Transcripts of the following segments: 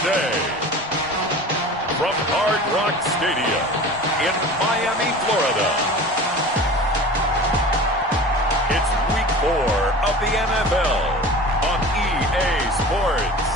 today. From Hard Rock Stadium in Miami, Florida. It's Week 4 of the NFL on EA Sports.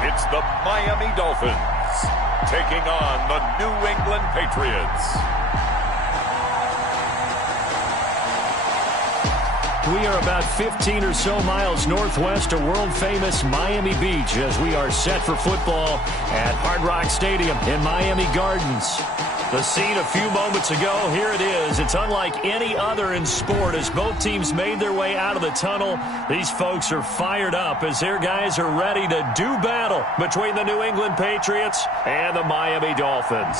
It's the Miami Dolphins taking on the New England Patriots. We are about 15 or so miles northwest of world-famous Miami Beach as we are set for football at Hard Rock Stadium in Miami Gardens. The scene a few moments ago, here it is. It's unlike any other in sport as both teams made their way out of the tunnel. These folks are fired up as their guys are ready to do battle between the New England Patriots and the Miami Dolphins.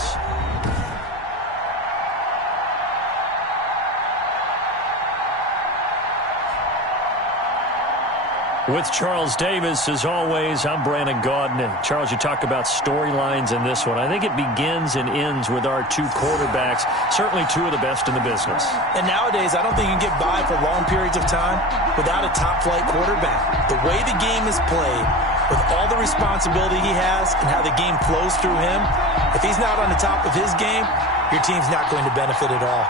With Charles Davis, as always, I'm Brandon Gaudin. And Charles, you talk about storylines in this one. I think it begins and ends with our two quarterbacks, certainly two of the best in the business. And nowadays, I don't think you can get by for long periods of time without a top-flight quarterback. The way the game is played, with all the responsibility he has and how the game flows through him, if he's not on the top of his game, your team's not going to benefit at all.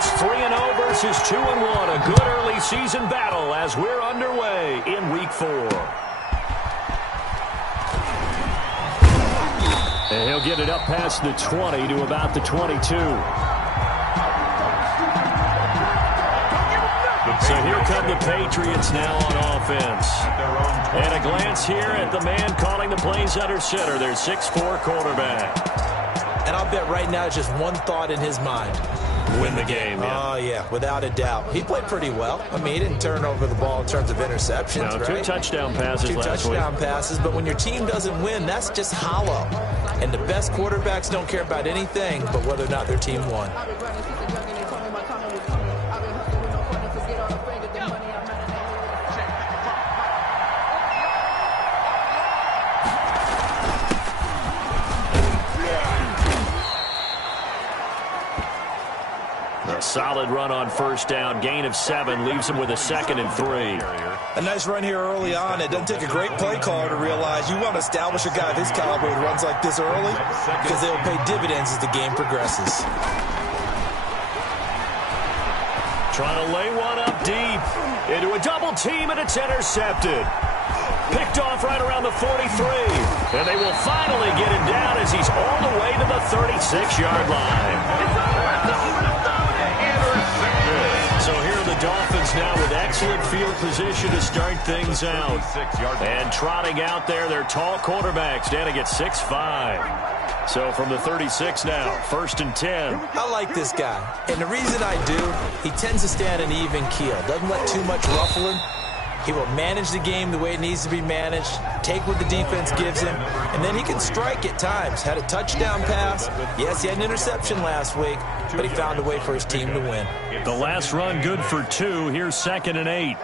It's 3-0 versus 2-1. A good early season battle as we're underway in Week 4. And he'll get it up past the 20 to about the 22. So here come the Patriots now on offense. And a glance here at the man calling the plays under center, their 6'4" quarterback. And I'll bet right now it's just one thought in his mind. Win the game, yeah. Oh, yeah, without a doubt. He played pretty well. I mean, he didn't turn over the ball in terms of interceptions, right? 2 touchdown passes last week. 2 touchdown passes, but when your team doesn't win, that's just hollow. And the best quarterbacks don't care about anything but whether or not their team won. Solid run on first down. Gain of 7 leaves him with a 2nd and 3. A nice run here early on. It doesn't take a great play caller to realize you want to establish a guy of his caliber who runs like this early because they'll pay dividends as the game progresses. Trying to lay one up deep into a double team, and it's intercepted. Picked off right around the 43. And they will finally get him down as he's all the way to the 36-yard line. So here are the Dolphins now with excellent field position to start things out. And trotting out there, their tall quarterback standing at 6'5". So from the 36 now, 1st and 10. I like this guy. And the reason I do, he tends to stay on an even keel. Doesn't let too much ruffle him. He will manage the game the way it needs to be managed, take what the defense gives him, and then he can strike at times. Had a touchdown pass. Yes, he had an interception last week, but he found a way for his team to win. The last run good for 2. Here's 2nd and 8.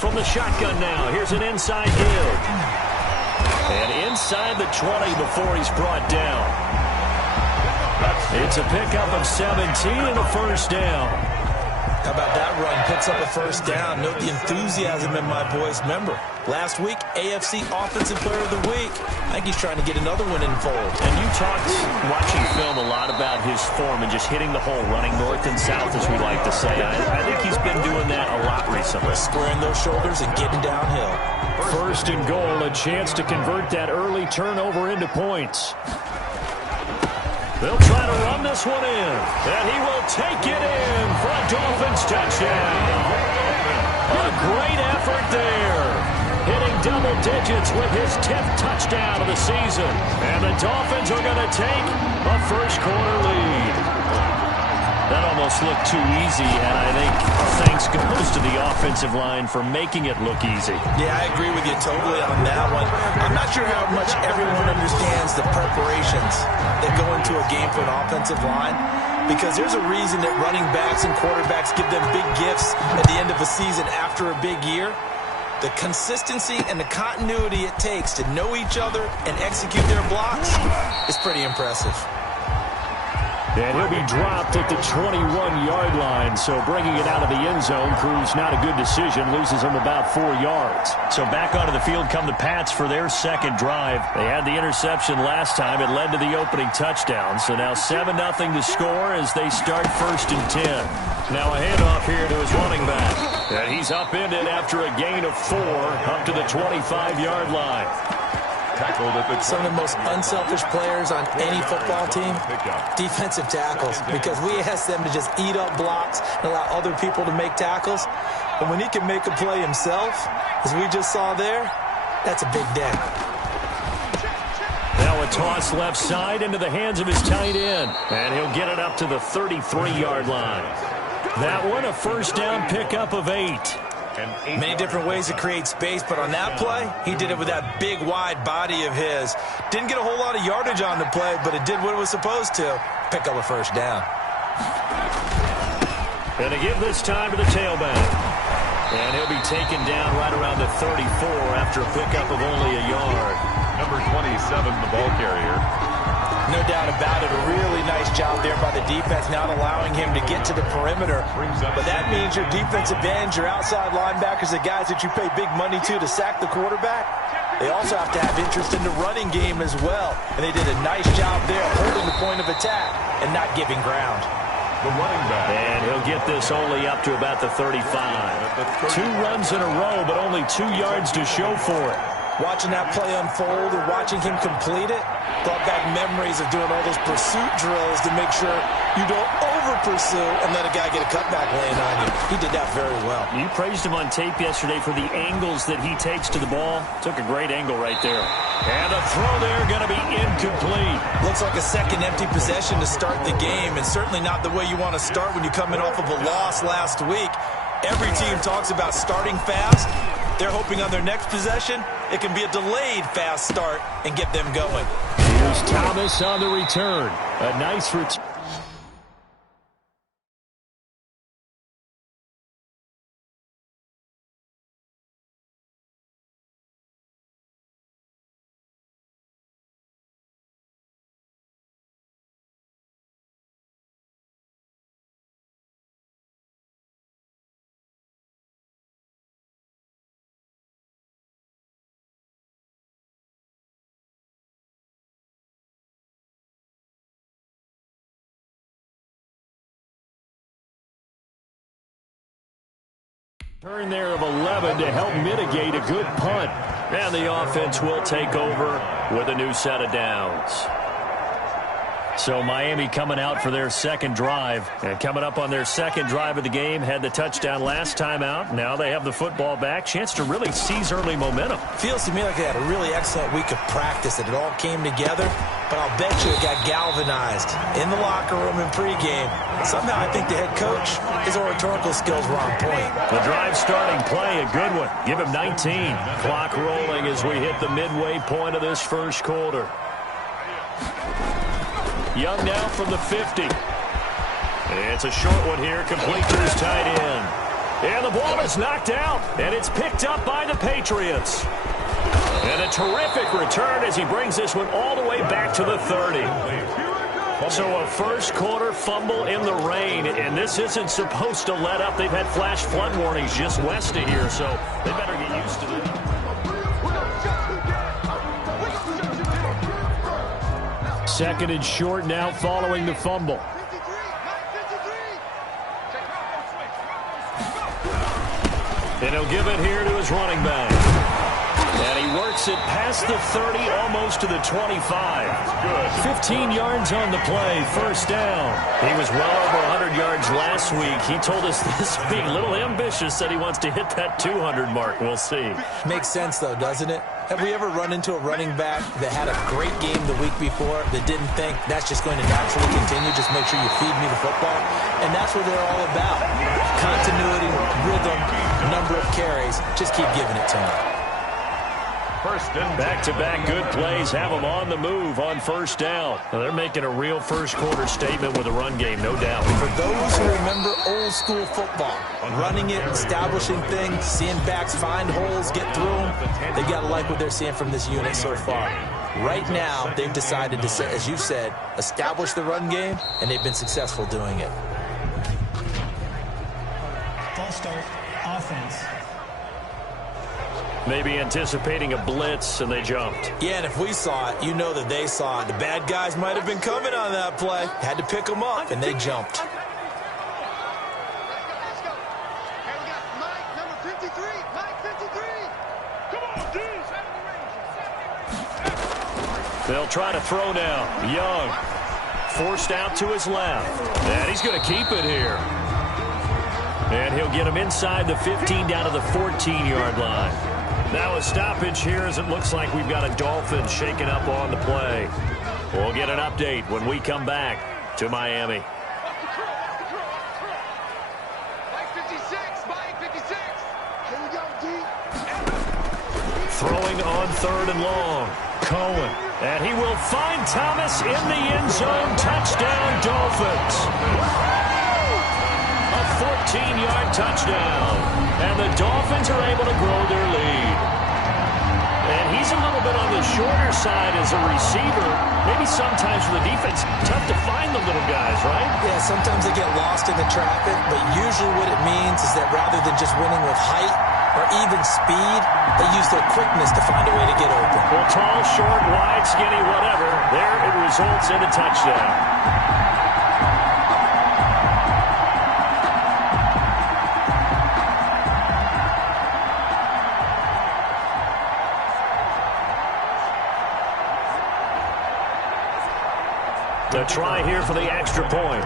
From the shotgun now, here's an inside give. And inside the 20 before he's brought down. It's a pickup of 17 and a first down. How about that run? Picks up a first down. Note the enthusiasm in my boy's member. Last week, AFC Offensive Player of the Week. I think he's trying to get another one in fold. And you talked, watching film, a lot about his form and just hitting the hole, running north and south, as we like to say. I think he's been doing that a lot recently. Squaring those shoulders and getting downhill. 1st and goal, a chance to convert that early turnover into points. They'll try to run this one in, and he will take it in for a Dolphins touchdown. A great effort there, hitting double digits with his 10th touchdown of the season. And the Dolphins are going to take a first-quarter lead. That almost looked too easy, and I think thanks goes to the offensive line for making it look easy. Yeah, I agree with you totally on that one. I'm not sure how much everyone understands the preparations that go into a game for an offensive line, because there's a reason that running backs and quarterbacks give them big gifts at the end of a season after a big year. The consistency and the continuity it takes to know each other and execute their blocks is pretty impressive. And he'll be dropped at the 21-yard line, so bringing it out of the end zone proves not a good decision, loses him about 4 yards. So back onto the field come the Pats for their 2nd drive. They had the interception last time. It led to the opening touchdown, so now 7-0 to score as they start 1st and 10. Now a handoff here to his running back. And he's upended after a gain of 4 up to the 25-yard line. Some of the most unselfish players on any football team, defensive tackles, because we ask them to just eat up blocks and allow other people to make tackles. But when he can make a play himself, as we just saw there, that's a big day. Now a toss left side into the hands of his tight end, and he'll get it up to the 33-yard line. That one, a first down pickup of 8. Many different ways to create space, but on that play, he did it with that big, wide body of his. Didn't get a whole lot of yardage on the play, but it did what it was supposed to. Pick up a first down. And to give this time to the tailback. And he'll be taken down right around the 34 after a pickup of only a yard. Number 27, the ball carrier. No doubt about it. A really nice job there by the defense, not allowing him to get to the perimeter. But that means your defensive ends, your outside linebackers, the guys that you pay big money to sack the quarterback, They also have to have interest in the running game as well. And they did a nice job there holding the point of attack and not giving ground. The running back. And he'll get this only up to about the 35. 2 runs in a row, but only 2 yards to show for it. Watching that play unfold and watching him complete it, brought back memories of doing all those pursuit drills to make sure you don't over-pursue and let a guy get a cutback laying on you. He did that very well. You praised him on tape yesterday for the angles that he takes to the ball. Took a great angle right there. And the throw there going to be incomplete. Looks like a second empty possession to start the game, and certainly not the way you want to start when you're coming off of a loss last week. Every team talks about starting fast. They're hoping on their next possession, it can be a delayed fast start and get them going. Here's Thomas on the return. A nice return. Turn there of 11 to help mitigate a good punt. And the offense will take over with a new set of downs. So Miami coming out for their second drive. And coming up on their second drive of the game, had the touchdown last time out. Now they have the football back. Chance to really seize early momentum. Feels to me like they had a really excellent week of practice, that it all came together. But I'll bet you it got galvanized in the locker room in pregame. Somehow I think the head coach, his oratorical skills were on point. The drive starting play, a good one. Give him 19. Clock rolling as we hit the midway point of this first quarter. Young now from the 50. It's a short one here, complete to his tight end. And the ball is knocked out, and it's picked up by the Patriots. And a terrific return as he brings this one all the way back to the 30. So a first quarter fumble in the rain, and this isn't supposed to let up. They've had flash flood warnings just west of here, so they better get used to that. Second and short now following the fumble. And he'll give it here to his running back. And he works it past the 30, almost to the 25. 15 yards on the play, first down. He was well over 100 yards last week. He told us this week, a little ambitious, said he wants to hit that 200 mark. We'll see. Makes sense, though, doesn't it? Have we ever run into a running back that had a great game the week before that didn't think that's just going to naturally continue? Just make sure you feed me the football. And that's what they're all about. Continuity, rhythm, number of carries. Just keep giving it to them. Back-to-back good plays have them on the move on first down. Well, they're making a real first quarter statement with a run game, no doubt. For those who remember old school football, running it, establishing things, seeing backs find holes, get through them, they got to like what they're seeing from this unit so far. Right now, they've decided to, as you said, establish the run game, and they've been successful doing it. False start, offense. Maybe anticipating a blitz, and they jumped. Yeah, and if we saw it, you know that they saw it. The bad guys might have been coming on that play. Had to pick them up, and they jumped. They'll try to throw now. Young forced out to his left. And he's going to keep it here. And he'll get him inside the 15 down to the 14-yard line. Now a stoppage here as it looks like we've got a Dolphin shaking up on the play. We'll get an update when we come back to Miami. Throwing on third and long. Cohen. And he will find Thomas in the end zone. Touchdown, Dolphins. A 14-yard touchdown. And the Dolphins are able to grow their lead. And he's a little bit on the shorter side as a receiver. Maybe sometimes for the defense, tough to find the little guys, right? Yeah, sometimes they get lost in the traffic, but usually what it means is that rather than just winning with height, or even speed, they use their quickness to find a way to get open. Well, tall, short, wide, skinny, whatever. There it results in a touchdown. The try here for the extra point.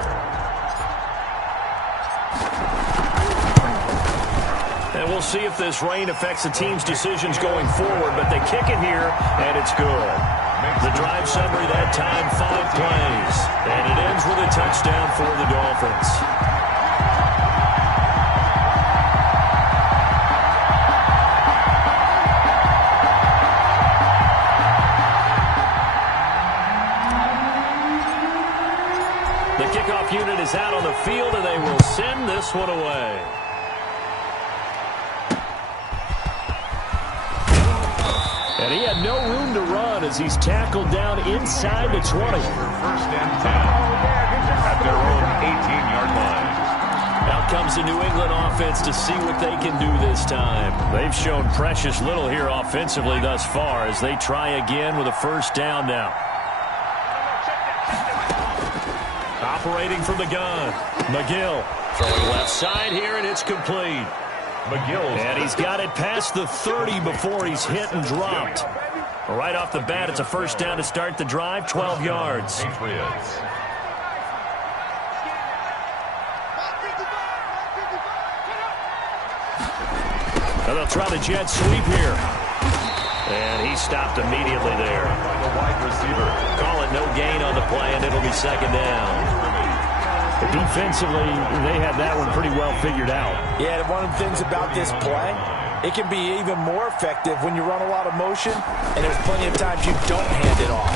And we'll see if this rain affects the team's decisions going forward, but they kick it here, and it's good. The drive summary that time, 5 plays. And it ends with a touchdown for the Dolphins. The kickoff unit is out on the field, and they will send this one away. And he had no room to run as he's tackled down inside the 20. First and 10 at their own 18-yard line. Out comes the New England offense to see what they can do this time. They've shown precious little here offensively thus far as they try again with a first down now. Operating from the gun, McGill throwing left side here, and it's complete. And he's got it past the 30 before he's hit and dropped. Right off the bat, it's a first down to start the drive, 12 yards. Patriots. And they'll try the jet sweep here. And he stopped immediately there. By the wide receiver. Call it no gain on the play, and it'll be second down. But defensively, they had that one pretty well figured out. Yeah, one of the things about this play, it can be even more effective when you run a lot of motion, and there's plenty of times you don't hand it off.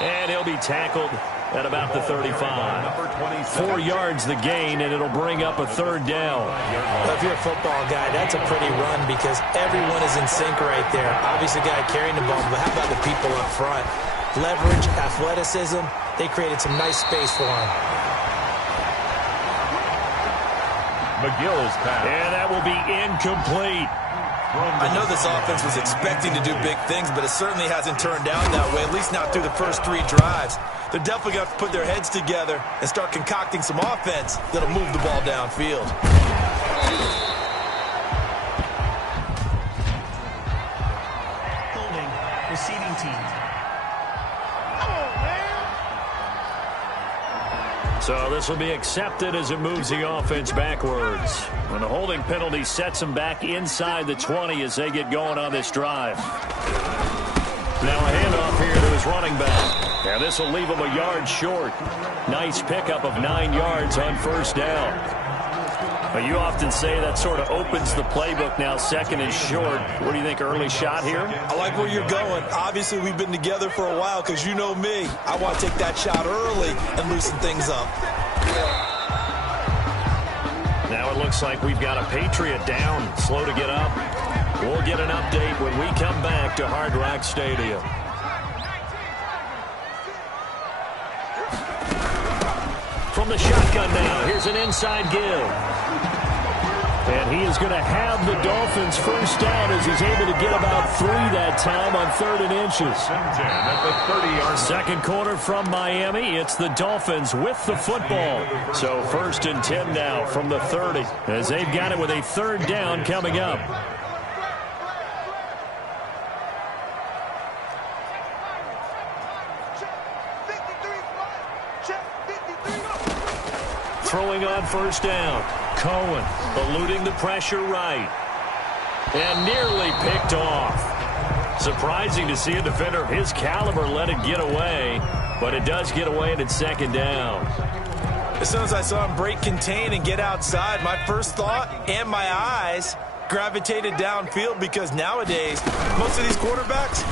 And he'll be tackled at about the 35. 4 yards the gain, and it'll bring up a third down. Well, if you're a football guy, that's a pretty run because everyone is in sync right there. Obviously, the guy carrying the ball, but how about the people up front? Leverage, athleticism, they created some nice space for him. McGill's pass. And that will be incomplete. I know this offense was expecting to do big things, but it certainly hasn't turned out that way, at least not through the first 3 drives. They're definitely going to put their heads together and start concocting some offense that'll move the ball downfield. Holding, receiving team. So this will be accepted as it moves the offense backwards. And the holding penalty sets them back inside the 20 as they get going on this drive. Now a handoff here to his running back. Now this will leave him a yard short. Nice pickup of 9 yards on first down. But you often say that sort of opens the playbook now, second and short. What do you think, early shot here? I like where you're going. Obviously, we've been together for a while because you know me. I want to take that shot early and loosen things up. Now it looks like we've got a Patriot down, slow to get up. We'll get an update when we come back to Hard Rock Stadium. From the shotgun now, here's an inside give. And he is going to have the Dolphins first down as he's able to get about 3 that time on 3rd and inches. At the 30-yard. Second quarter from Miami. It's the Dolphins with the football. So 1st and 10 now from the 30 as they've got it with a 3rd down coming up. Throwing on first down. Cohen eluding the pressure right. And nearly picked off. Surprising to see a defender of his caliber let it get away. But it does get away and it's 2nd down. As soon as I saw him break contain and get outside, my first thought and my eyes gravitated downfield because nowadays, most of these quarterbacks,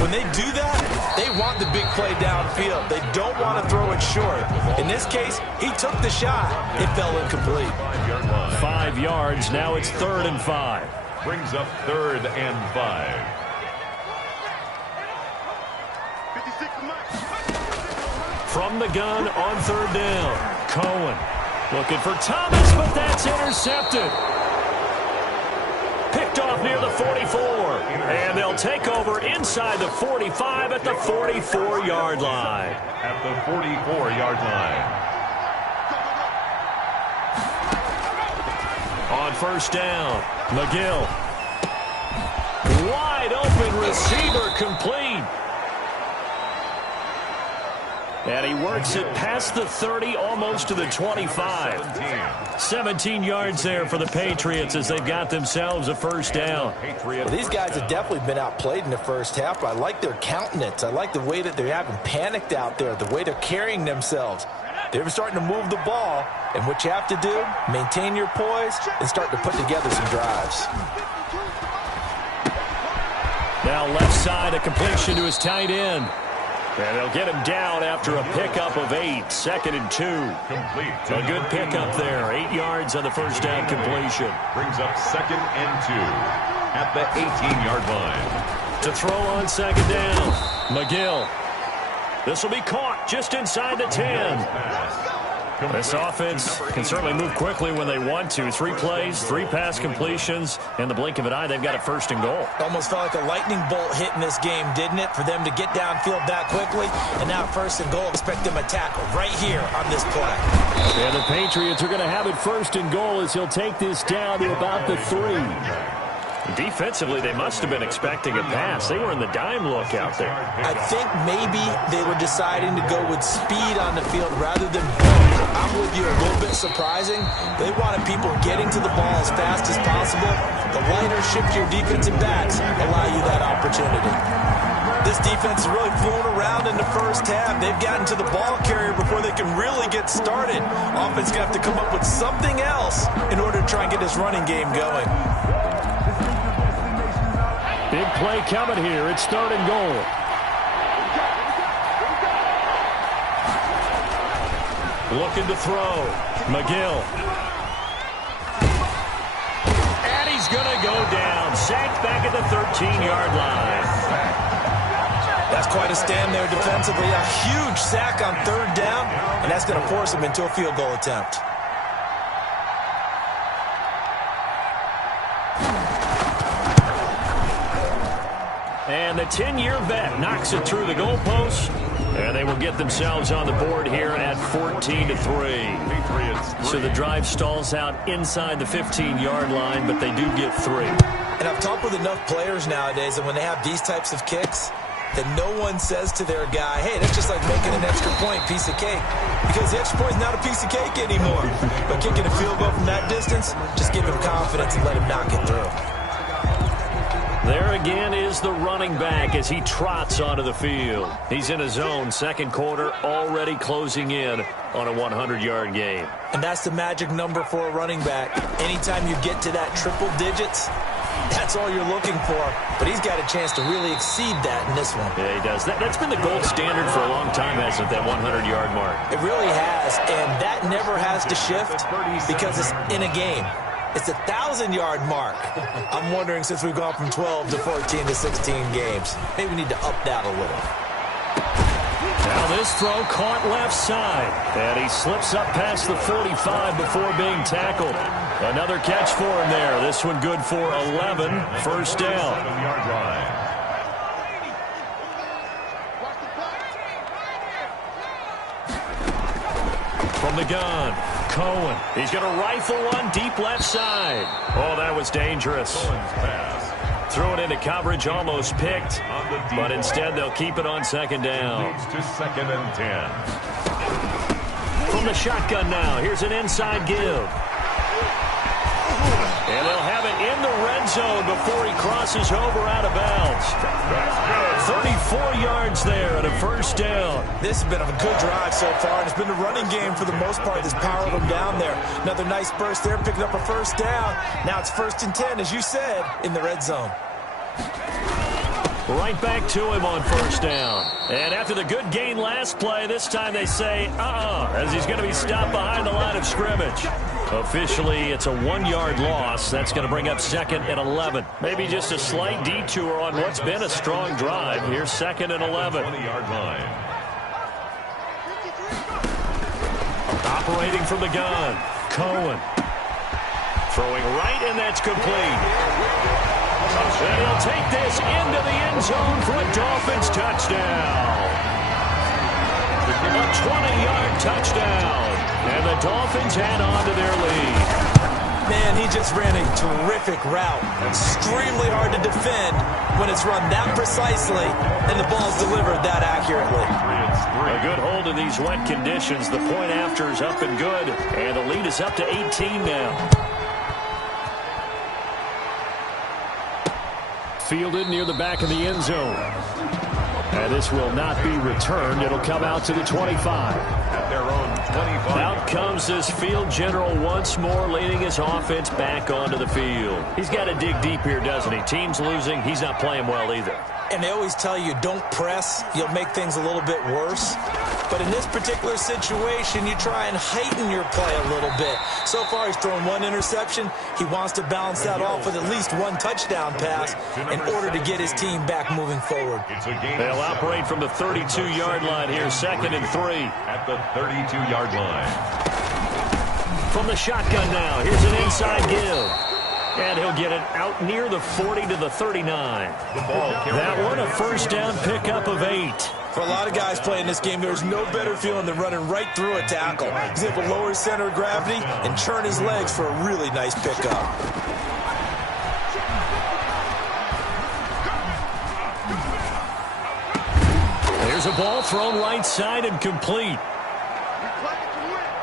when they do that, they want the big play downfield. They don't want to throw it short. In this case, he took the shot. It fell incomplete. 5 yards. Now it's 3rd and 5. Brings up 3rd and 5. From the gun on 3rd down. Cohen looking for Thomas, but that's intercepted. near the 44. And they'll take over inside the 45 at the 44-yard line. At the 44-yard line. On first down, McGill. Wide open receiver complete. And he works it past the 30, almost to the 25. 17 yards there for the Patriots as they've got themselves a first down. Well, these guys have definitely been outplayed in the first half, but I like their countenance. I like the way that they haven't panicked out there, the way they're carrying themselves. They're starting to move the ball, and what you have to do, maintain your poise and start to put together some drives. Now left side, a completion to his tight end. And they'll get him down after a pickup of 8, 2nd and 2. Complete. A good pickup there, 8 yards on the first down completion. Brings up 2nd and 2 at the 18-yard line. To throw on second down, McGill. This will be caught just inside the 10. This offense can certainly move quickly when they want to. 3 plays, 3 pass completions. In the blink of an eye, they've got a 1st and goal. Almost felt like a lightning bolt hit in this game, didn't it? For them to get downfield that quickly. And now 1st and goal, expect them to tackle right here on this play. Yeah, the Patriots are going to have it 1st and goal as he'll take this down to about the 3. Defensively, they must have been expecting a pass. They were in the dime look out there. I think maybe they were deciding to go with speed on the field rather than bulk. I'm with you, a little bit surprising. They wanted people getting to the ball as fast as possible. The lighter, shiftier defensive backs allow you that opportunity. This defense is really fooling around in the first half. They've gotten to the ball carrier before they can really get started. Offense going to have to come up with something else in order to try and get this running game going. Big play coming here. It's 3rd and goal. Looking to throw. McGill. And he's going to go down. Sacked back at the 13-yard line. That's quite a stand there defensively. A huge sack on 3rd down, and that's going to force him into a field goal attempt. And the 10-year vet knocks it through the goalpost. And they will get themselves on the board here at 14-3. So the drive stalls out inside the 15-yard line, but they do get 3. And I've talked with enough players nowadays that when they have these types of kicks, that no one says to their guy, hey, that's just like making an extra point, piece of cake. Because the extra point is not a piece of cake anymore. But kicking a field goal from that distance, just give him confidence and let him knock it through. There again is the running back as he trots onto the field. He's in his zone, 2nd quarter, already closing in on a 100-yard game. And that's the magic number for a running back. Anytime you get to that triple digits, that's all you're looking for. But he's got a chance to really exceed that in this one. Yeah, he does. That's been the gold standard for a long time, hasn't it, that 100-yard mark? It really has, and that never has to shift because it's in a game. It's a 1,000-yard mark. I'm wondering, since we've gone from 12 to 14 to 16 games, maybe we need to up that a little. Now this throw caught left side. And he slips up past the 45 before being tackled. Another catch for him there. This one good for 11. 1st down. From the gun. Cohen. He's going to rifle one deep left side. Oh, that was dangerous. Threw it into coverage, almost picked. But instead, they'll keep it on 2nd down. To 2nd and 10. From the shotgun now, here's an inside give. And they'll have it in the red zone before he crosses over out of bounds. 34 yards there at a 1st down. This has been a good drive so far, and it's been a running game for the most part that's powered them down there. Another nice burst there, picking up a 1st down. Now it's 1st and 10, as you said, in the red zone. Right back to him on 1st down. And after the good gain last play, this time they say, as he's going to be stopped behind the line of scrimmage. Officially, it's a 1-yard loss. That's going to bring up 2nd and 11. Maybe just a slight detour on what's been a strong drive. Here's 2nd and 11. 20-yard line. Operating from the gun, Cohen. Throwing right, and that's complete. And he'll take this into the end zone for a Dolphins touchdown. A 20-yard touchdown. And the Dolphins add on to their lead. Man, he just ran a terrific route. Extremely hard to defend when it's run that precisely and the ball's delivered that accurately. A good hold in these wet conditions. The point after is up and good. And the lead is up to 18 now. Fielded near the back of the end zone. And this will not be returned. It'll come out to the 25. At their own 25. Out comes this field general once more, leading his offense back onto the field. He's got to dig deep here, doesn't he? Team's losing. He's not playing well either. And they always tell you, don't press. You'll make things a little bit worse. But in this particular situation, you try and heighten your play a little bit. So far, he's thrown one interception. He wants to balance that off with at least one touchdown pass in order to get his team back moving forward. They'll operate from the 32-yard line here, 2nd and 3. At the 32-yard line. From the shotgun now, here's an inside give. And he'll get it out near the 40 to the 39. That one a first down pickup of 8. For a lot of guys playing this game, there's no better feeling than running right through a tackle. He's able to lower his center of gravity and churn his legs for a really nice pickup. There's a ball thrown right side and complete.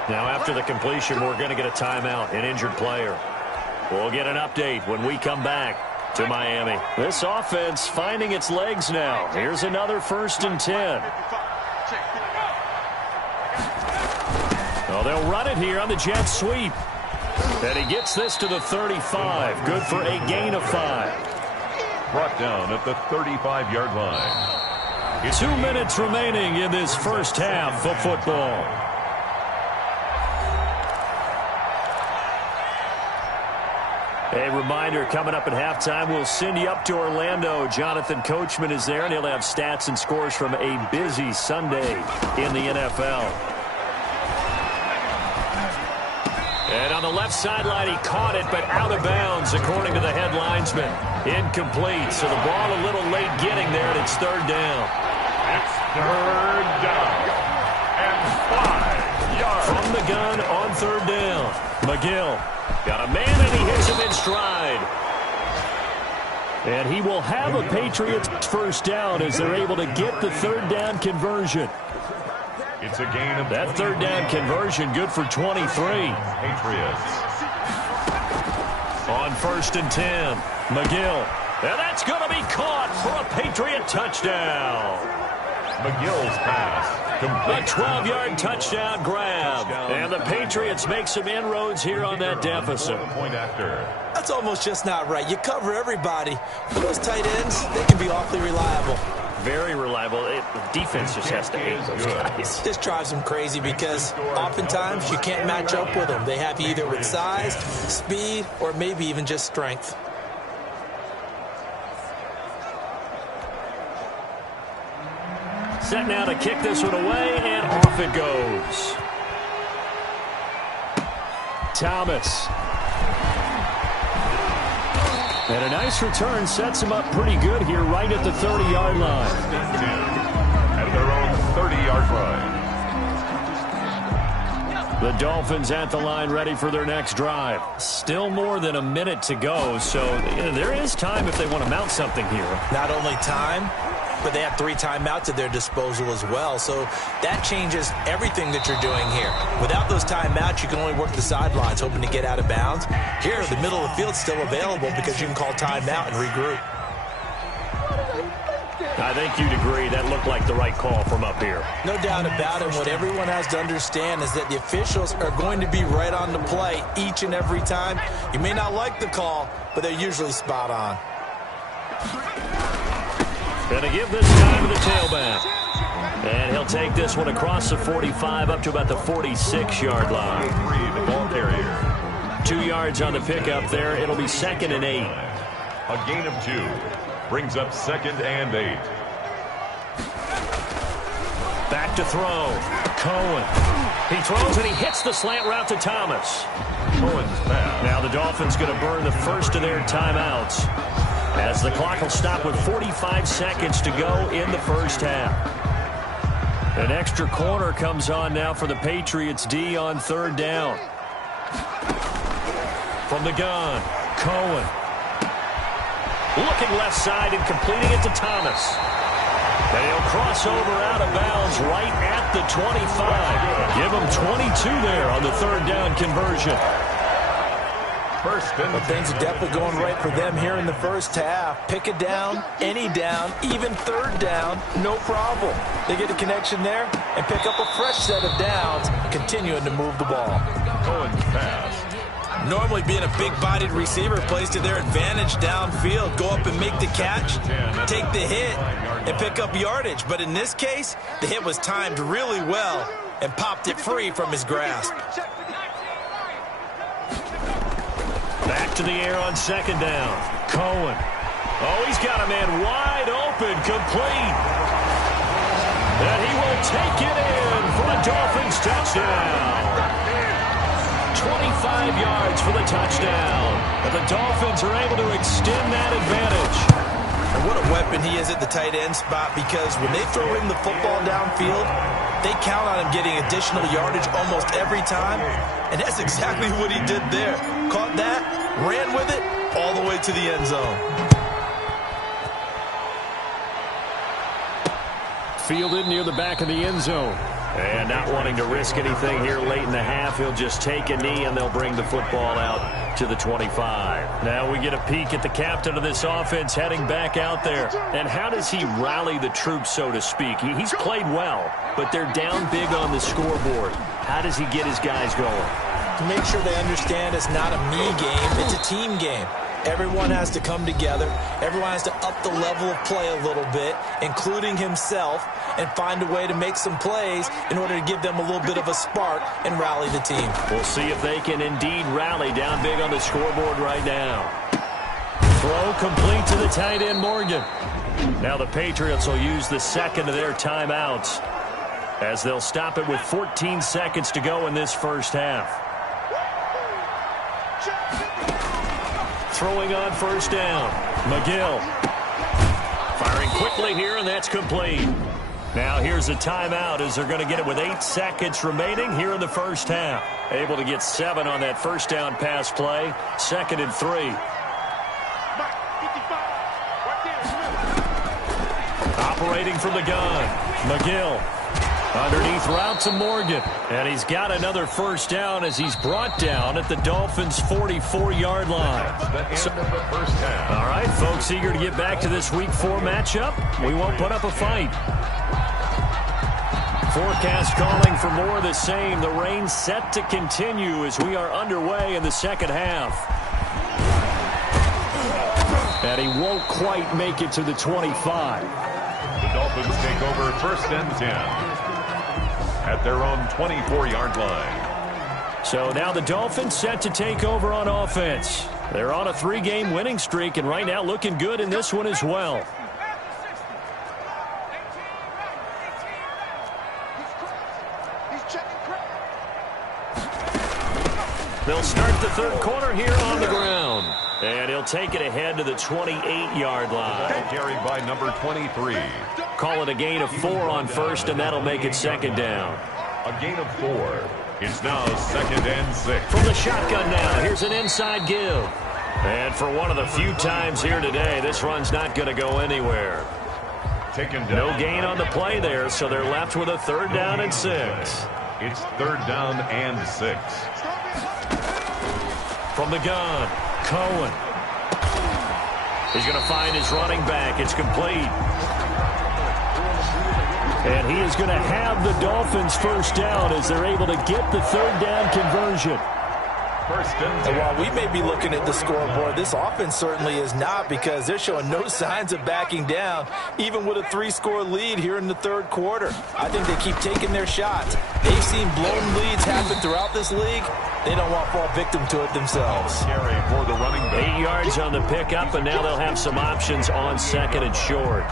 Now after the completion, we're going to get a timeout, an injured player. We'll get an update when we come back to Miami. This offense finding its legs now. Here's another 1st and 10. Oh, they'll run it here on the jet sweep. And he gets this to the 35. Good for a gain of 5. Brought down at the 35-yard line. 2 minutes remaining in this first half of football. A reminder, coming up at halftime, we'll send you up to Orlando. Jonathan Coachman is there, and he'll have stats and scores from a busy Sunday in the NFL. And on the left sideline, he caught it, but out of bounds, according to the head linesman. Incomplete, so the ball a little late getting there, and it's 3rd down. It's 3rd down and 5 yards. From the gun on 3rd down, McGill. Got a man, and he hits him in stride. And he will have a Patriots first down as they're able to get the 3rd down conversion. It's a gain of that 3rd down conversion, good for 23. Patriots. On 1st and 10, McGill. And that's going to be caught for a Patriot touchdown. McGill's pass. A 12-yard touchdown grab. And the Patriots make some inroads here on that deficit. Point after. That's almost just not right. You cover everybody. For those tight ends, they can be awfully reliable. Very reliable. The defense just has to hate those guys. This drives them crazy because oftentimes you can't match up with them. They have you either with size, speed, or maybe even just strength. Set now to kick this one away, and off it goes. Thomas. And a nice return sets him up pretty good here right at the 30-yard line. At their own 30-yard line. The Dolphins at the line ready for their next drive. Still more than a minute to go, so there is time if they want to mount something here. Not only time, but they have 3 timeouts at their disposal as well. So that changes everything that you're doing here. Without those timeouts, you can only work the sidelines, hoping to get out of bounds. Here, the middle of the field's still available because you can call timeout and regroup. I think you'd agree that looked like the right call from up here. No doubt about it. What everyone has to understand is that the officials are going to be right on the play each and every time. You may not like the call, but they're usually spot on. Going to give this time to the tailback. And he'll take this one across the 45 up to about the 46-yard line. The ball carrier. 2 yards on the pickup there. It'll be 2nd and 8. A gain of 2. Brings up 2nd and 8. Back to throw. Cohen. He throws and he hits the slant route to Thomas. Cohen's pass. Now the Dolphins going to burn the first of their timeouts. as the clock will stop with 45 seconds to go in the first half. An extra corner comes on now for the Patriots D on third down. From the gun, Cohen. Looking left side and completing it to Thomas. And he'll cross over out of bounds right at the 25. Give him 22 there on the third down conversion. Well, things are definitely going right for them here in the first half. Pick a down, any down, even third down, no problem. They get a connection there and pick up a fresh set of downs, continuing to move the ball. Cohen's pass. Normally being a big-bodied receiver plays to their advantage downfield. Go up and make the catch, take the hit, and pick up yardage. But in this case, the hit was timed really well and popped it free from his grasp. Back to the air on second down. Cohen. Oh, he's got a man wide open, complete. And he will take it in for a Dolphins touchdown. 25 yards for the touchdown. And the Dolphins are able to extend that advantage. And what a weapon he is at the tight end spot, because when they throw him the football downfield, they count on him getting additional yardage almost every time. And that's exactly what he did there. Caught that, ran with it, all the way to the end zone. Fielded near the back of the end zone. And not wanting to risk anything here late in the half, he'll just take a knee and they'll bring the football out to the 25. Now we get a peek at the captain of this offense heading back out there. And how does he rally the troops, so to speak? He's played well, but they're down big on the scoreboard. How does he get his guys going? To make sure they understand it's not a me game, it's a team game. Everyone has to come together. Everyone has to up the level of play a little bit, including himself, and find a way to make some plays in order to give them a little bit of a spark and rally the team. We'll see if they can indeed rally down big on the scoreboard right now. Throw complete to the tight end, Morgan. Now the Patriots will use the second of their timeouts as they'll stop it with 14 seconds to go in this first half. Throwing on first down, McGill. Firing quickly here, and that's complete. Now here's a timeout as they're going to get it with 8 seconds remaining here in the first half. Able to get 7 on that first down pass play. 2nd and 3. Operating from the gun, McGill. Underneath route to Morgan. And he's got another first down as he's brought down at the Dolphins' 44-yard line. All right, folks, eager to get back to this Week 4 matchup. We won't put up a fight. Forecast calling for more of the same. The rain set to continue as we are underway in the second half. And he won't quite make it to the 25. The Dolphins take over 1st and 10. At their own 24-yard line. So now the Dolphins set to take over on offense. They're on a 3-game winning streak, and right now looking good in this one as well. They'll start the third quarter here on the ground. And he'll take it ahead to the 28-yard line. Carried by number 23. Call it a gain of 4 on first, and that'll make it second down. A gain of 4. It's now 2nd and 6. From the shotgun now, here's an inside give. And for one of the few times here today, this run's not going to go anywhere. Taken down. No gain on the play there, so they're left with a 3rd down and 6. It's 3rd down and 6. From the gun, Cohen. He's going to find his running back. It's complete. And he is going to have the Dolphins first down as they're able to get the 3rd down conversion. And while we may be looking at the scoreboard, this offense certainly is not, because they're showing no signs of backing down, even with a 3-score lead here in the third quarter. I think they keep taking their shots. They've seen blown leads happen throughout this league. They don't want to fall victim to it themselves. Carry for the running back. 8 yards on the pickup, and now they'll have some options on 2nd and short.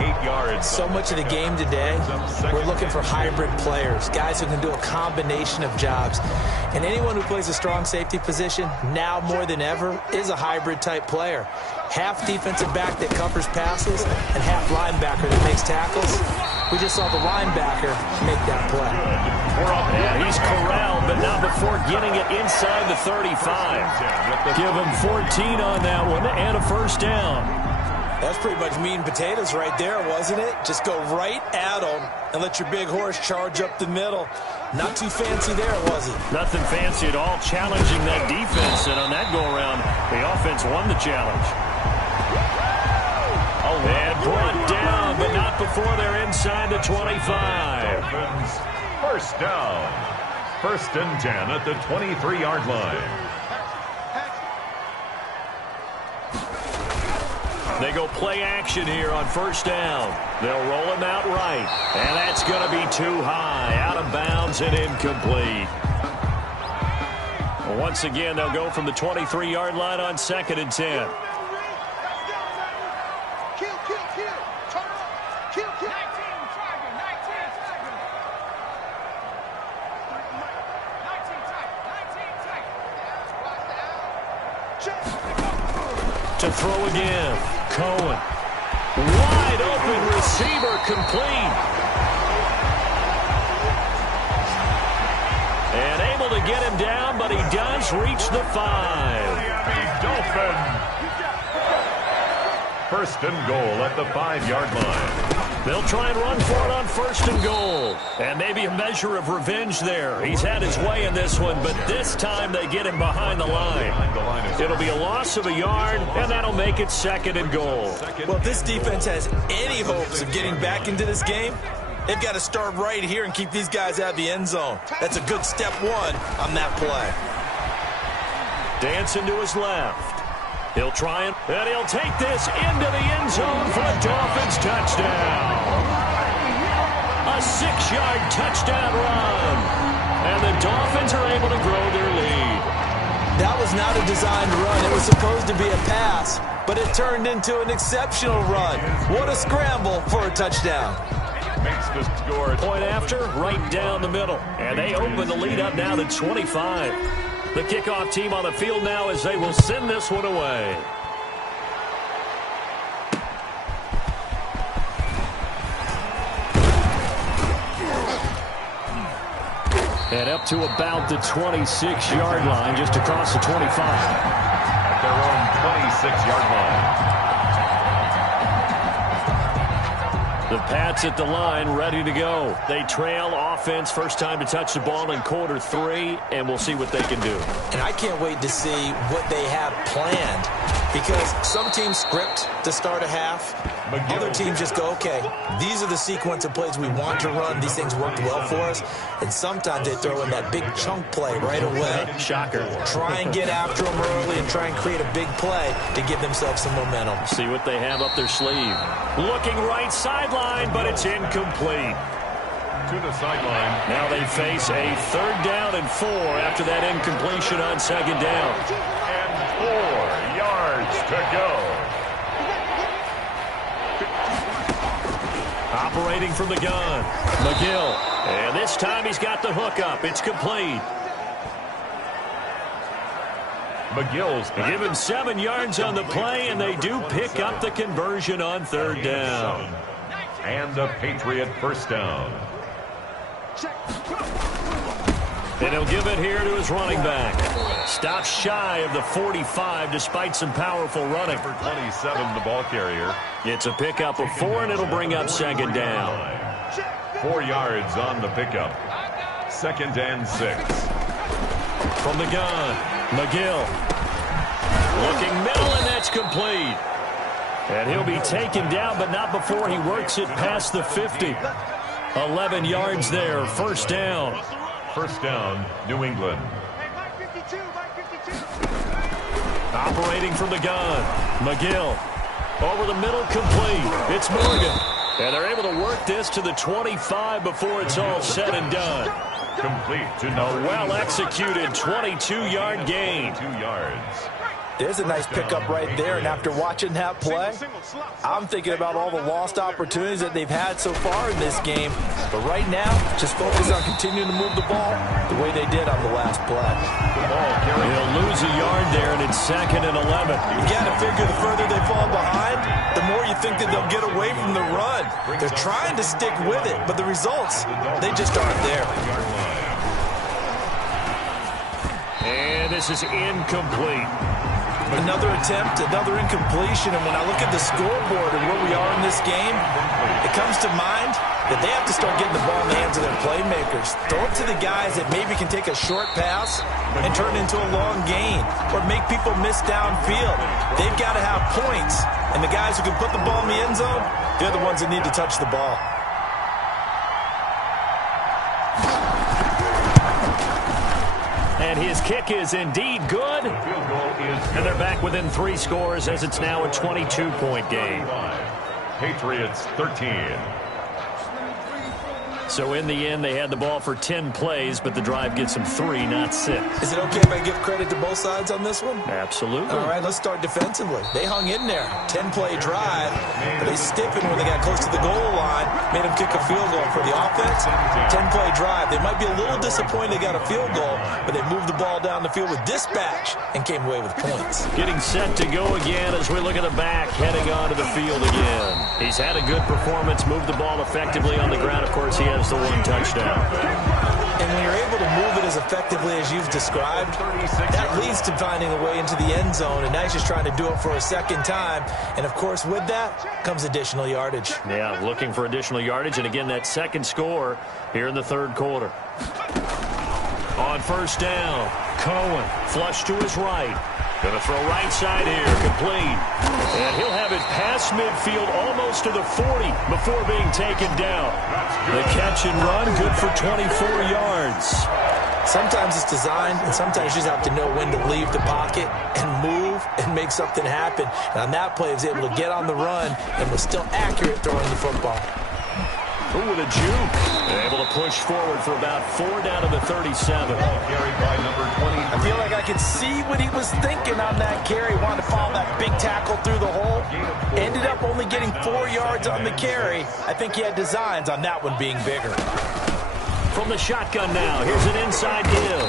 8 yards. So much of the game today, we're looking for hybrid players, guys who can do a combination of jobs. And anyone who plays a strong safety position, now more than ever, is a hybrid type player. Half defensive back that covers passes and half linebacker that makes tackles. We just saw the linebacker make that play. Yeah, he's corralled, but not before getting it inside the 35. Give him 14 on that one and a first down. That's pretty much meat and potatoes right there, wasn't it? Just go right at them and let your big horse charge up the middle. Not too fancy there, was it? Nothing fancy at all, challenging that defense. And on that go-around, the offense won the challenge. And brought down, but not before they're inside the 25. First down. 1st and 10 at the 23-yard line. They go play action here on first down. They'll roll him out right. And that's going to be too high. Out of bounds and incomplete. Well, once again, they'll go from the 23-yard line on 2nd and 10. To throw again. Cohen. Wide open receiver complete. And able to get him down, but he does reach the 5. Miami Dolphins. 1st and goal at the 5-yard line. They'll try and run for it on 1st and goal. And maybe a measure of revenge there. He's had his way in this one, but this time they get him behind the line. It'll be a loss of a yard, and that'll make it 2nd and goal. Well, if this defense has any hopes of getting back into this game, they've got to start right here and keep these guys out of the end zone. That's a good step 1 on that play. Dancing to his left. He'll try and he'll take this into the end zone for a Dolphins touchdown. A 6-yard touchdown run. And the Dolphins are able to grow their lead. That was not a designed run. It was supposed to be a pass, but it turned into an exceptional run. What a scramble for a touchdown. Makes the score. Point after, right down the middle. And they open the lead up now to 25. The kickoff team on the field now as they will send this one away. And up to about the 26-yard line, just across the 25. At their own 26-yard line. The Pats at the line, ready to go. They trail offense, first time to touch the ball in quarter 3, and we'll see what they can do. And I can't wait to see what they have planned, because some teams script to start a half. Other teams just go, okay, these are the sequence of plays we want to run. These things worked well for us. And sometimes they throw in that big chunk play right away. Shocker. Try and get after them early and try and create a big play to give themselves some momentum. See what they have up their sleeve. Looking right sideline, but it's incomplete. To the sideline. Now they face a 3rd down and 4 after that incompletion on 2nd down. And 4 yards to go. Operating from the gun, McGill. And this time he's got the hook up. It's complete. McGill's They give him 7 yards on the play, and they do pick up the conversion on 3rd down. And a Patriot first down. And he'll give it here to his running back. Stops shy of the 45 despite some powerful running. For 27, the ball carrier. It's a pickup of 4, and it'll bring up 2nd down. 4 yards on the pickup. 2nd and 6. From the gun, McGill. Looking middle, and that's complete. And he'll be taken down, but not before he works it past the 50. 11 yards there, 1st down. First down, New England. Operating from the gun, McGill. Over the middle, complete. It's Morgan. And they're able to work this to the 25 before it's all said and done. Complete to A well-executed 22-yard gain. 2 yards. There's a nice pickup right there, and after watching that play, I'm thinking about all the lost opportunities that they've had so far in this game. But right now, just focus on continuing to move the ball the way they did on the last play. He'll lose a yard there, and it's 2nd and 11. You got to figure the further they fall behind, the more you think that they'll get away from the run. They're trying to stick with it, but the results, they just aren't there. And this is incomplete. Another attempt, another incompletion, and when I look at the scoreboard and where we are in this game, it comes to mind that they have to start getting the ball in the hands of their playmakers. Throw it to the guys that maybe can take a short pass and turn it into a long gain or make people miss downfield. They've got to have points, and the guys who can put the ball in the end zone, they're the ones that need to touch the ball. And his kick is indeed good. And they're back within 3 scores as it's now a 22-point game. Patriots 13. So in the end, they had the ball for 10 plays, but the drive gets them 3, not 6. Is it okay if I give credit to both sides on this one? Absolutely. All right, let's start defensively. They hung in there. 10-play drive, but they stiffened when they got close to the goal line, made them kick a field goal. For the offense, 10-play drive. They might be a little disappointed they got a field goal, but they moved the ball down the field with dispatch and came away with points. Getting set to go again as we look at the back, heading onto the field again. He's had a good performance, moved the ball effectively on the ground. Of course, he has the 1 touchdown. And when you're able to move it as effectively as you've described, that leads to finding a way into the end zone, and now he's just trying to do it for a second time. And, of course, with that comes additional yardage. Yeah, looking for additional yardage, and again, that second score here in the 3rd quarter. On 1st down, Cohen, flush to his right. Going to throw right side here, complete. And he'll have it past midfield almost to the 40 before being taken down. The catch and run, good for 24 yards. Sometimes it's designed, and sometimes you just have to know when to leave the pocket and move and make something happen. And on that play, he was able to get on the run and was still accurate throwing the football. Ooh, with a juke. Able to push forward for about 4 down to the 37. Carried by number 20. I feel like I could see what he was thinking on that carry. Wanted to follow that big tackle through the hole. Ended up only getting 4 yards on the carry. I think he had designs on that one being bigger. From the shotgun now, here's an inside give.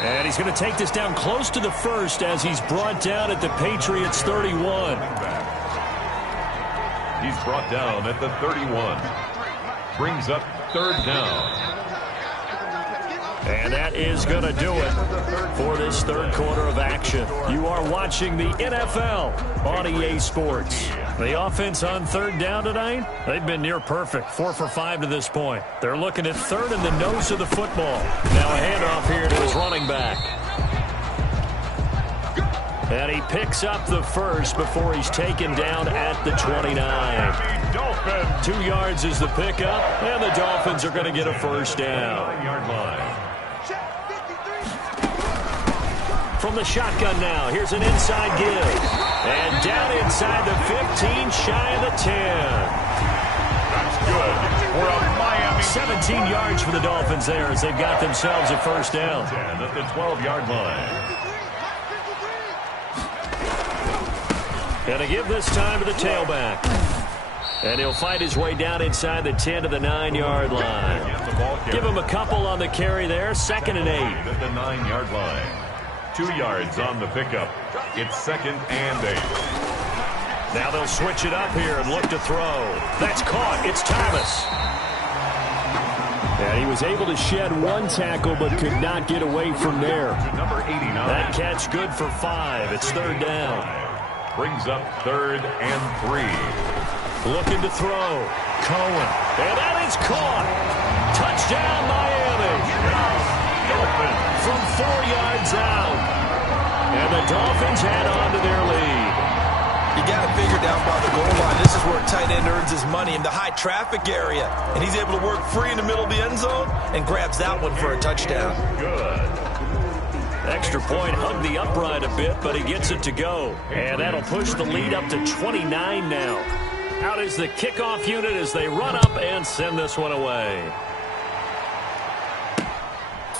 And he's going to take this down close to the 1st as he's brought down at the Patriots 31. He's brought down at the 31. Brings up 3rd down. And that is going to do it for this 3rd quarter of action. You are watching the NFL on EA Sports. The offense on 3rd down tonight, they've been near perfect. 4 for 5 to this point. They're looking at 3rd and the nose of the football. Now a handoff here to his running back. And he picks up the 1st before he's taken down at the 29. 2 yards is the pickup, and the Dolphins are going to get a 1st down. From the shotgun now, here's an inside give. And down inside the 15, shy of the 10. That's good for a Miami. 17 yards for the Dolphins there as they've got themselves a 1st down. 10 at the 12-yard line. And a give this time to the tailback. And he'll fight his way down inside the 10 to the 9-yard line. Give him a couple on the carry there. 2nd and 8. At the 9-yard line. 2 yards on the pickup. It's 2nd and 8. Now they'll switch it up here and look to throw. That's caught. It's Thomas. And he was able to shed 1 tackle but could not get away from there. Number 89. That catch good for 5. It's 3rd down. Brings up 3rd and 3. Looking to throw. Cohen. And that is caught. Touchdown, Miami. From 4 yards out. And the Dolphins head on to their lead. You got to figure down by the goal line. This is where a tight end earns his money in the high traffic area. And he's able to work free in the middle of the end zone and grabs that one for a touchdown. Good. Extra point hugged the upright a bit, but he gets it to go. And that'll push the lead up to 29 now. Out is the kickoff unit as they run up and send this one away.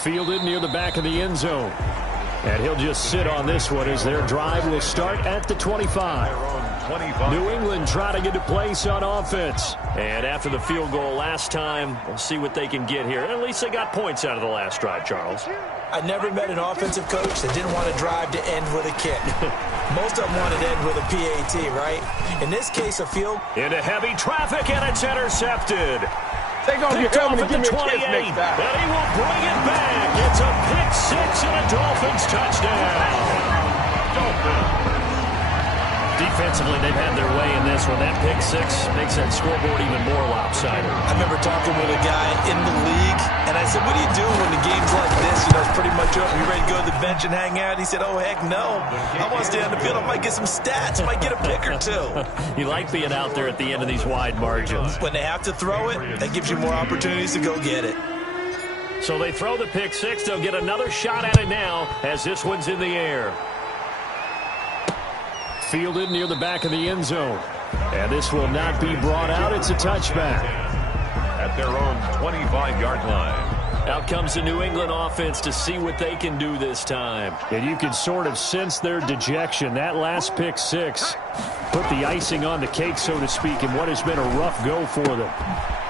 Fielded near the back of the end zone. And he'll just sit on this one as their drive will start at the 25. New England trying to get a place on offense. And after the field goal last time, we'll see what they can get here. At least they got points out of the last drive, Charles. I never met an offensive coach that didn't want to drive to end with a kick. Most of them wanted to end with a PAT, right? In this case, a field. Into heavy traffic, and it's intercepted. Take off your helmet and give me a kiss next time. And he will bring it back. It's a pick six and a Dolphins touchdown. Dolphins. Defensively, they've had their way in this one. That pick six makes that scoreboard even more lopsided. I remember talking with a guy in the league, and I said, what do you do when the game's like this? You know, it's pretty much over. You ready to go to the bench and hang out? He said, oh, heck no. I want to stay on the field. I might get some stats. I might get a pick or two. You like being out there at the end of these wide margins. When they have to throw it, that gives you more opportunities to go get it. So they throw the pick six. They'll get another shot at it now as this one's in the air. Fielded near the back of the end zone. And this will not be brought out. It's a touchback. At their own 25-yard line. Out comes the New England offense to see what they can do this time. And you can sort of sense their dejection. That last pick six put the icing on the cake, so to speak, in what has been a rough go for them.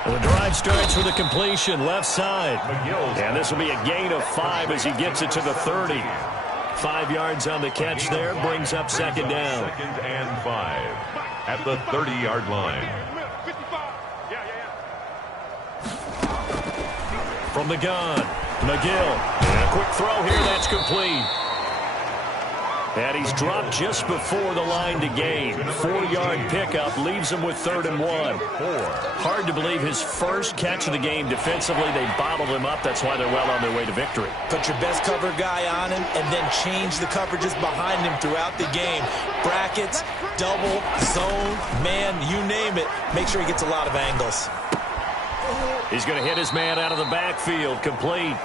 And the drive starts with a completion left side. And this will be a gain of 5 as he gets it to the 30. 5 yards on the catch there, brings up second down. Second and 5 at the 30-yard line. From the gun, McGill. And a quick throw here, that's complete. And he's dropped just before the line to gain. 4-yard pickup leaves him with 3rd and 1. Hard to believe his first catch of the game. Defensively, they bottled him up. That's why they're well on their way to victory. Put your best cover guy on him and then change the coverages behind him throughout the game. Brackets, double, zone, man, you name it. Make sure he gets a lot of angles. He's going to hit his man out of the backfield. Complete.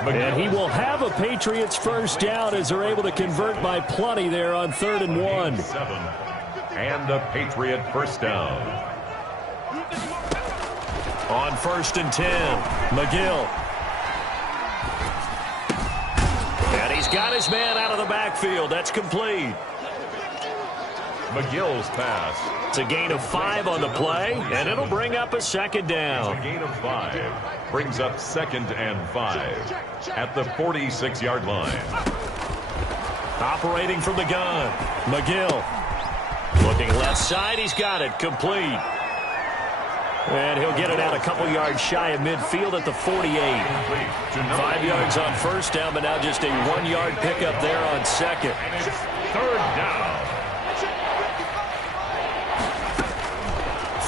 And he will have a Patriots first down as they're able to convert by plenty there on 3rd and 1. And a Patriot first down. On 1st and 10, McGill. And he's got his man out of the backfield. That's complete. McGill's pass. It's a gain of 5 on the play, and it'll bring up a second down. It's a gain of 5. Brings up 2nd and 5 at the 46-yard line. Operating from the gun, McGill. Looking left side, he's got it, complete. And he'll get it out a couple yards shy of midfield at the 48. 5 yards on first down, but now just a 1-yard pickup there on second. 3rd down.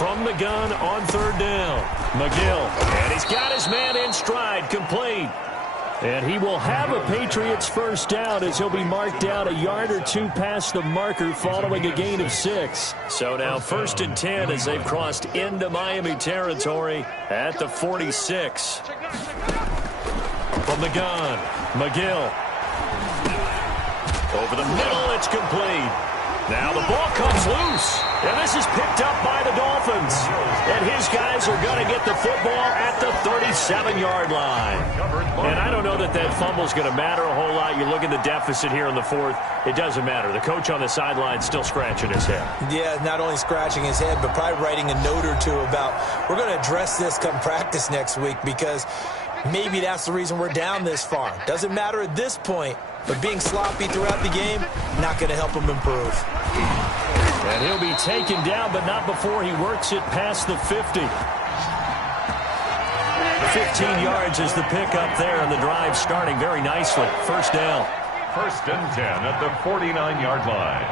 From the gun on 3rd down, McGill. And he's got his man in stride, complete. And he will have a Patriots first down as he'll be marked down a yard or 2 past the marker following a gain of 6. So now 1st and 10 as they've crossed into Miami territory at the 46. From the gun, McGill. Over the middle, it's complete. Now the ball comes loose, and this is picked up by the Dolphins. And his guys are going to get the football at the 37-yard line. And I don't know that that fumble's going to matter a whole lot. You look at the deficit here in the 4th, it doesn't matter. The coach on the sideline still scratching his head. Yeah, not only scratching his head, but probably writing a note or two about, we're going to address this come practice next week because maybe that's the reason we're down this far. Doesn't matter at this point. But being sloppy throughout the game, not going to help him improve. And he'll be taken down, but not before he works it past the 50. 15 yards is the pickup there, and the drive starting very nicely. First down. 1st and 10 at the 49-yard line.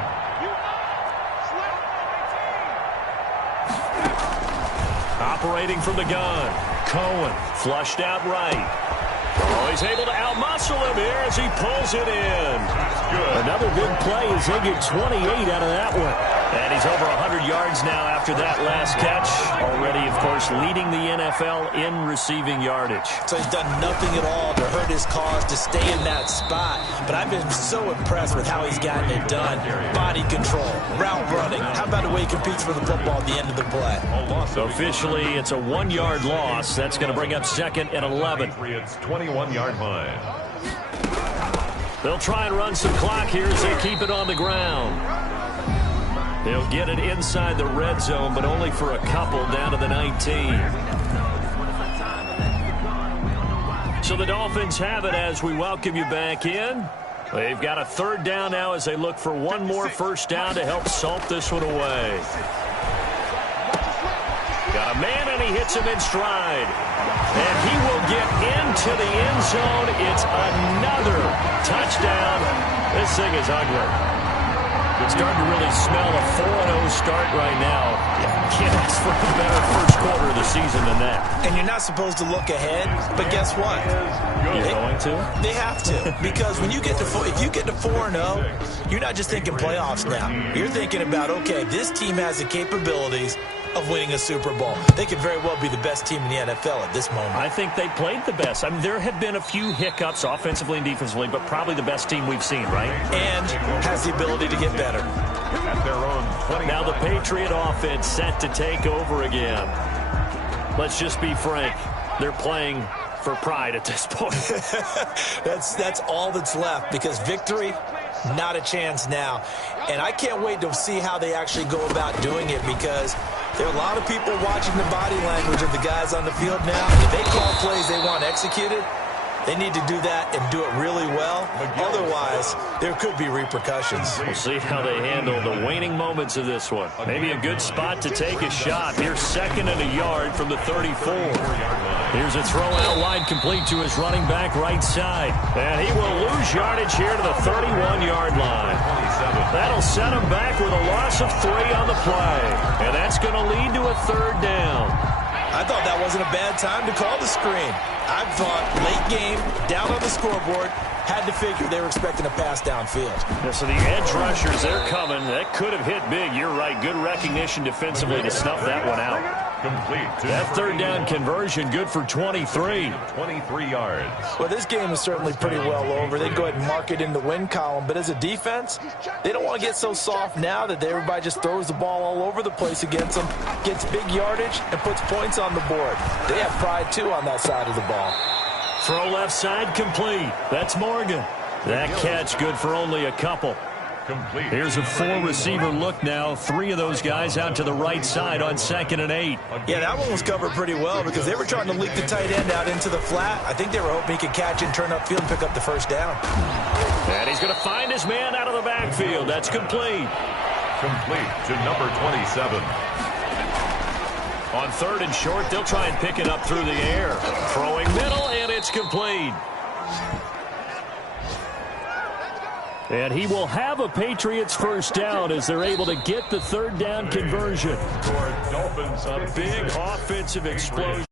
Operating from the gun, Cohen flushed out right. Oh, he's able to outmuscle him here as he pulls it in. That's good. Another big play as they get 28 out of that one. And he's over 100 yards now after that last catch. Already, of course, leading the NFL in receiving yardage. So he's done nothing at all to hurt his cause, to stay in that spot. But I've been so impressed with how he's gotten it done. Body control, route running. How about the way he competes for the football at the end of the play? So officially, it's a 1-yard loss. That's going to bring up 2nd and 11. It's 21-yard line. They'll try and run some clock here as they keep it on the ground. They'll get it inside the red zone, but only for a couple down to the 19. So the Dolphins have it as we welcome you back in. They've got a 3rd down now as they look for one more first down to help salt this one away. Got a man, and he hits him in stride. And he will get into the end zone. It's another touchdown. This thing is ugly. It's starting to really smell a 4-0 start right now. Can't ask for a better first quarter of the season than that. And you're not supposed to look ahead, but guess what? You're going to? They have to, because when you get to if you get to 4-0, you're not just thinking playoffs now. You're thinking about, okay, this team has the capabilities of winning a Super Bowl. They could very well be the best team in the NFL at this moment. I think they played the best. I mean, there have been a few hiccups offensively and defensively, but probably the best team we've seen, right? And has the ability to get better. At their own 20. Now the Patriot offense set to take over again. Let's just be frank. They're playing for pride at this point. That's all that's left, because victory, not a chance now. And I can't wait to see how they actually go about doing it, because there are a lot of people watching the body language of the guys on the field now. If they call plays they want executed, they need to do that and do it really well. Otherwise, there could be repercussions. We'll see how they handle the waning moments of this one. Maybe a good spot to take a shot. Here's 2nd and a yard from the 34. Here's a throw out wide, complete to his running back right side. And he will lose yardage here to the 31-yard line. That'll set him back with a loss of 3 on the play. And that's going to lead to a 3rd down. I thought that wasn't a bad time to call the screen. I thought late game, down on the scoreboard, had to figure they were expecting a pass downfield. Yeah, so the edge rushers, they're coming. That could have hit big. You're right. Good recognition defensively to snuff that one out. Complete. That 3rd down conversion, good for 23. 23 yards. Well, this game is certainly pretty well over. They go ahead and mark it in the win column. But as a defense, they don't want to get so soft now that everybody just throws the ball all over the place against them, gets big yardage, and puts points on the board. They have pride, too, on that side of the ball. Throw left side, complete. That's Morgan. That catch good for only a couple. Complete. Here's a 4-receiver look now. 3 of those guys out to the right side on 2nd and 8. Yeah, that one was covered pretty well, because they were trying to leak the tight end out into the flat. I think they were hoping he could catch and turn upfield and pick up the first down. And he's going to find his man out of the backfield. That's complete. Complete to number 27. On 3rd and short, they'll try and pick it up through the air. Throwing middle, and it's complete. And he will have a Patriots first down as they're able to get the 3rd down conversion. Dolphins a big offensive explosion.